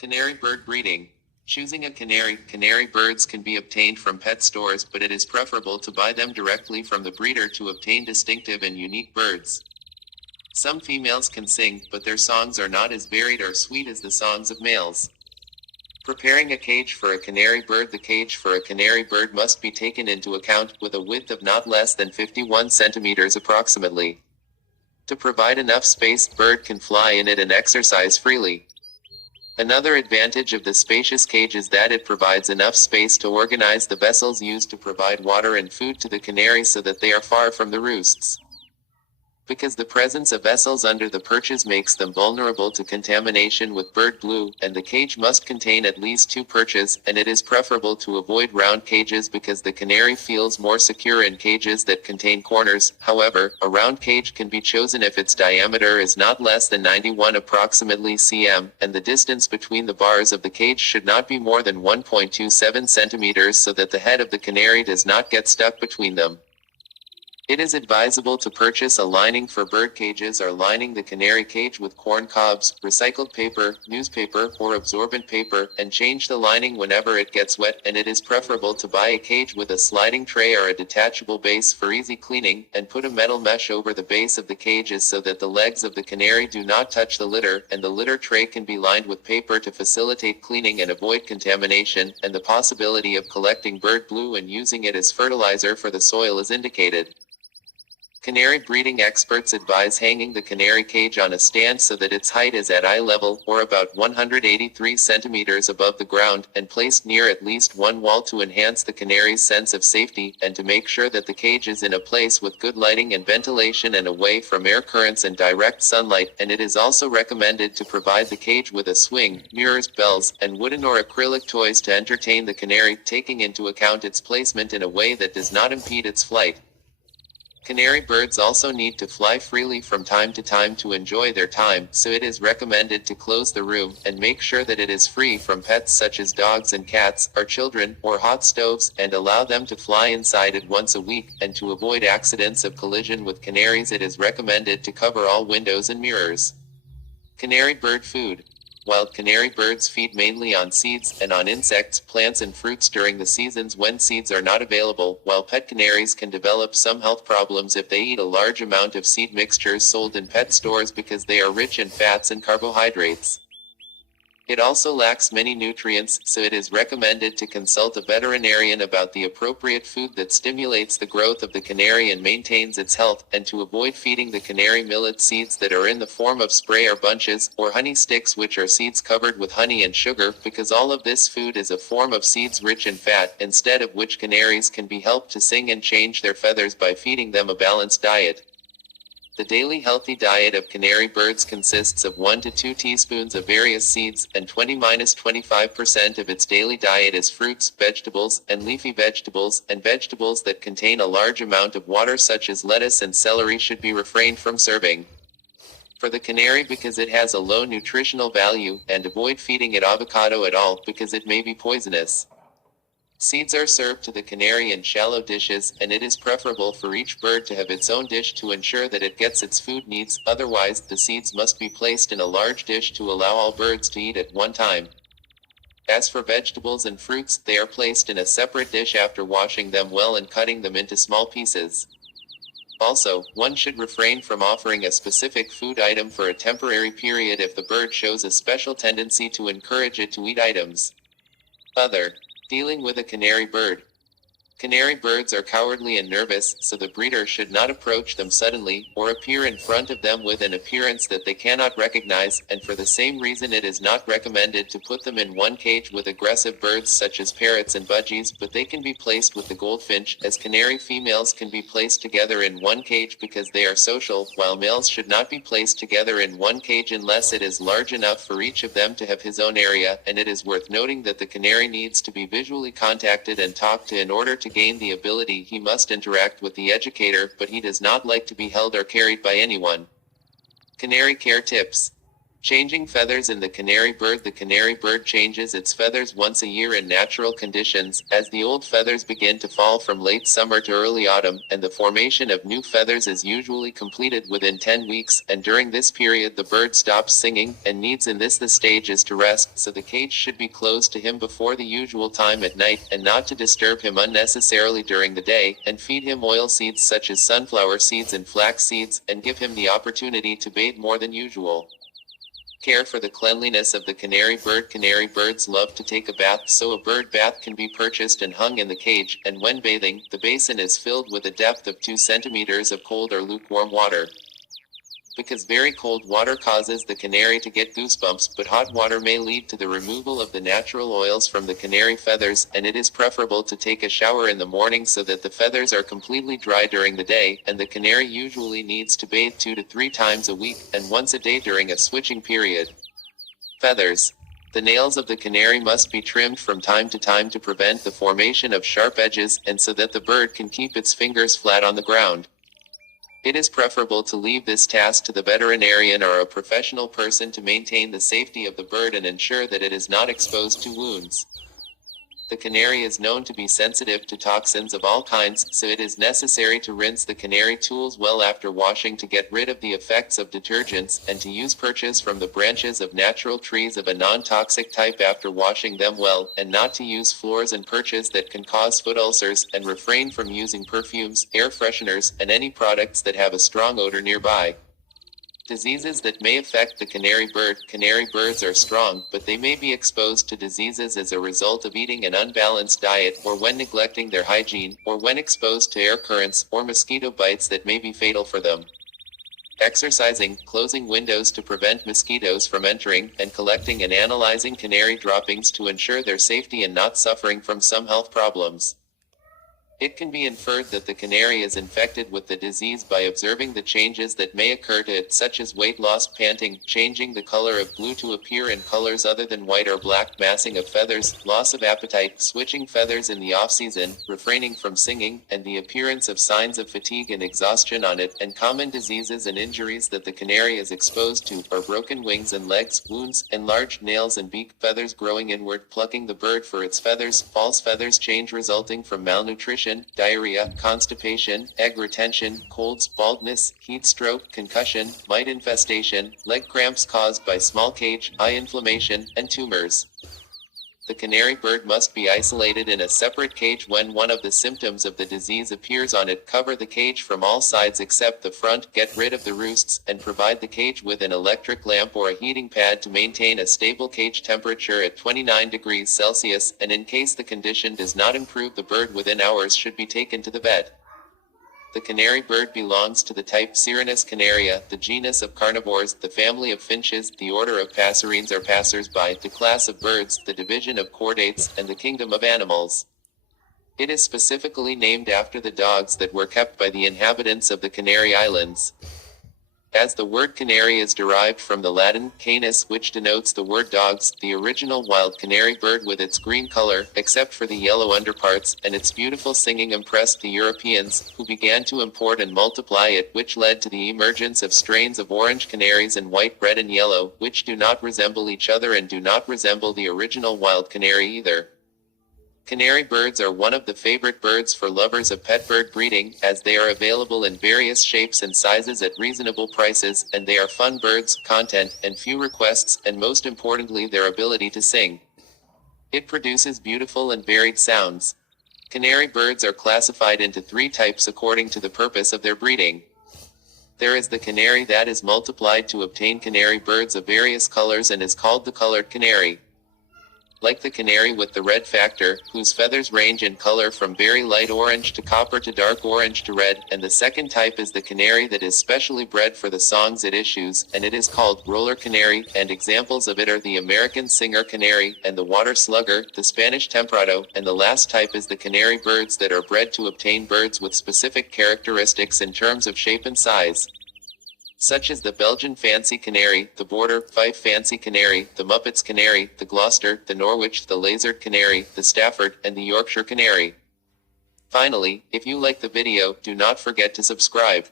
Canary bird breeding. Choosing a canary. Canary birds can be obtained from pet stores, but it is preferable to buy them directly from the breeder to obtain distinctive and unique birds. Some females can sing, but their songs are not as varied or sweet as the songs of males. Preparing a cage for a canary bird. The cage for a canary bird must be taken into account, with a width of not less than 51 centimeters approximately. To provide enough space, the bird can fly in it and exercise freely. Another advantage of the spacious cage is that it provides enough space to organize the vessels used to provide water and food to the canary so that they are far from the roosts. Because the presence of vessels under the perches makes them vulnerable to contamination with bird glue, and the cage must contain at least 2 perches, and it is preferable to avoid round cages because the canary feels more secure in cages that contain corners. However, a round cage can be chosen if its diameter is not less than 91 approximately cm, and the distance between the bars of the cage should not be more than 1.27 centimeters so that the head of the canary does not get stuck between them. It is advisable to purchase a lining for bird cages or lining the canary cage with corn cobs, recycled paper, newspaper, or absorbent paper, and change the lining whenever it gets wet, and it is preferable to buy a cage with a sliding tray or a detachable base for easy cleaning, and put a metal mesh over the base of the cages so that the legs of the canary do not touch the litter, and the litter tray can be lined with paper to facilitate cleaning and avoid contamination, and the possibility of collecting bird glue and using it as fertilizer for the soil is indicated. Canary breeding experts advise hanging the canary cage on a stand so that its height is at eye level, or about 183 centimeters above the ground, and placed near at least one wall to enhance the canary's sense of safety, and to make sure that the cage is in a place with good lighting and ventilation and away from air currents and direct sunlight, and it is also recommended to provide the cage with a swing, mirrors, bells, and wooden or acrylic toys to entertain the canary, taking into account its placement in a way that does not impede its flight. Canary birds also need to fly freely from time to time to enjoy their time, so it is recommended to close the room, and make sure that it is free from pets such as dogs and cats, or children, or hot stoves, and allow them to fly inside it once a week, and to avoid accidents of collision with canaries it is recommended to cover all windows and mirrors. Canary bird food. Wild canary birds feed mainly on seeds, and on insects, plants and fruits during the seasons when seeds are not available, while pet canaries can develop some health problems if they eat a large amount of seed mixtures sold in pet stores because they are rich in fats and carbohydrates. It also lacks many nutrients, so it is recommended to consult a veterinarian about the appropriate food that stimulates the growth of the canary and maintains its health, and to avoid feeding the canary millet seeds that are in the form of spray or bunches, or honey sticks which are seeds covered with honey and sugar, because all of this food is a form of seeds rich in fat, instead of which canaries can be helped to sing and change their feathers by feeding them a balanced diet. The daily healthy diet of canary birds consists of 1 to 2 teaspoons of various seeds, and 20–25% of its daily diet is fruits, vegetables, and leafy vegetables, and vegetables that contain a large amount of water such as lettuce and celery should be refrained from serving. For the canary, because it has a low nutritional value, and avoid feeding it avocado at all because it may be poisonous. Seeds are served to the canary in shallow dishes, and it is preferable for each bird to have its own dish to ensure that it gets its food needs, otherwise the seeds must be placed in a large dish to allow all birds to eat at one time. As for vegetables and fruits, they are placed in a separate dish after washing them well and cutting them into small pieces. Also, one should refrain from offering a specific food item for a temporary period if the bird shows a special tendency to encourage it to eat items. Dealing with a canary bird. Canary birds are cowardly and nervous, so the breeder should not approach them suddenly, or appear in front of them with an appearance that they cannot recognize, and for the same reason it is not recommended to put them in one cage with aggressive birds such as parrots and budgies, but they can be placed with the goldfinch, as canary females can be placed together in one cage because they are social, while males should not be placed together in one cage unless it is large enough for each of them to have his own area, and it is worth noting that the canary needs to be visually contacted and talked to in order to gain the ability. He must interact with the educator, but he does not like to be held or carried by anyone. Canary care tips. Changing feathers in the canary bird. The canary bird changes its feathers once a year in natural conditions, as the old feathers begin to fall from late summer to early autumn, and the formation of new feathers is usually completed within 10 weeks, and during this period the bird stops singing, and needs in this the stage is to rest, so the cage should be closed to him before the usual time at night, and not to disturb him unnecessarily during the day, and feed him oil seeds such as sunflower seeds and flax seeds, and give him the opportunity to bathe more than usual. Care for the cleanliness of the canary bird. Canary birds love to take a bath, so a bird bath can be purchased and hung in the cage, and when bathing, the basin is filled with a depth of 2 centimeters of cold or lukewarm water. Because very cold water causes the canary to get goosebumps, but hot water may lead to the removal of the natural oils from the canary feathers, and it is preferable to take a shower in the morning so that the feathers are completely dry during the day, and the canary usually needs to bathe 2 to 3 times a week, and once a day during a switching period. Feathers. The nails of the canary must be trimmed from time to time to prevent the formation of sharp edges, and so that the bird can keep its fingers flat on the ground. It is preferable to leave this task to the veterinarian or a professional person to maintain the safety of the bird and ensure that it is not exposed to wounds. The canary is known to be sensitive to toxins of all kinds, so it is necessary to rinse the canary tools well after washing to get rid of the effects of detergents, and to use purchase from the branches of natural trees of a non-toxic type after washing them well, and not to use floors and perches that can cause foot ulcers, and refrain from using perfumes, air fresheners, and any products that have a strong odor nearby. Diseases that may affect the canary bird. Canary birds are strong, but they may be exposed to diseases as a result of eating an unbalanced diet, or when neglecting their hygiene, or when exposed to air currents, or mosquito bites that may be fatal for them. Exercising, closing windows to prevent mosquitoes from entering, and collecting and analyzing canary droppings to ensure their safety and not suffering from some health problems. It can be inferred that the canary is infected with the disease by observing the changes that may occur to it, such as weight loss, panting, changing the color of blue to appear in colors other than white or black, massing of feathers, loss of appetite, switching feathers in the off-season, refraining from singing, and the appearance of signs of fatigue and exhaustion on it. And common diseases and injuries that the canary is exposed to are broken wings and legs, wounds, enlarged nails and beak, feathers growing inward, plucking the bird for its feathers, false feathers change resulting from malnutrition, diarrhea, constipation, egg retention, colds, baldness, heat stroke, concussion, mite infestation, leg cramps caused by small cage, eye inflammation, and tumors. The canary bird must be isolated in a separate cage when one of the symptoms of the disease appears on it. Cover the cage from all sides except the front, get rid of the roosts, and provide the cage with an electric lamp or a heating pad to maintain a stable cage temperature at 29 degrees Celsius, and in case the condition does not improve, the bird within hours should be taken to the vet. The canary bird belongs to the type Sirenus canaria, the genus of carnivores, the family of finches, the order of passerines or passers-by, the class of birds, the division of chordates, and the kingdom of animals. It is specifically named after the dogs that were kept by the inhabitants of the Canary Islands. As the word canary is derived from the Latin canis, which denotes the word dogs, the original wild canary bird with its green color, except for the yellow underparts, and its beautiful singing impressed the Europeans, who began to import and multiply it, which led to the emergence of strains of orange canaries and white, red and yellow, which do not resemble each other and do not resemble the original wild canary either. Canary birds are one of the favorite birds for lovers of pet bird breeding, as they are available in various shapes and sizes at reasonable prices, and they are fun birds, content, and few requests, and most importantly their ability to sing. It produces beautiful and varied sounds. Canary birds are classified into 3 types according to the purpose of their breeding. There is the canary that is multiplied to obtain canary birds of various colors and is called the colored canary. Like the canary with the red factor, whose feathers range in color from very light orange to copper to dark orange to red, and the second type is the canary that is specially bred for the songs it issues, and it is called roller canary, and examples of it are the American singer canary, and the water slugger, the Spanish temprado, and the last type is the canary birds that are bred to obtain birds with specific characteristics in terms of shape and size, such as the Belgian fancy canary, the Border, Fife fancy canary, the Muppets canary, the Gloucester, the Norwich, the Lasered canary, the Stafford, and the Yorkshire canary. Finally, if you like the video, do not forget to subscribe.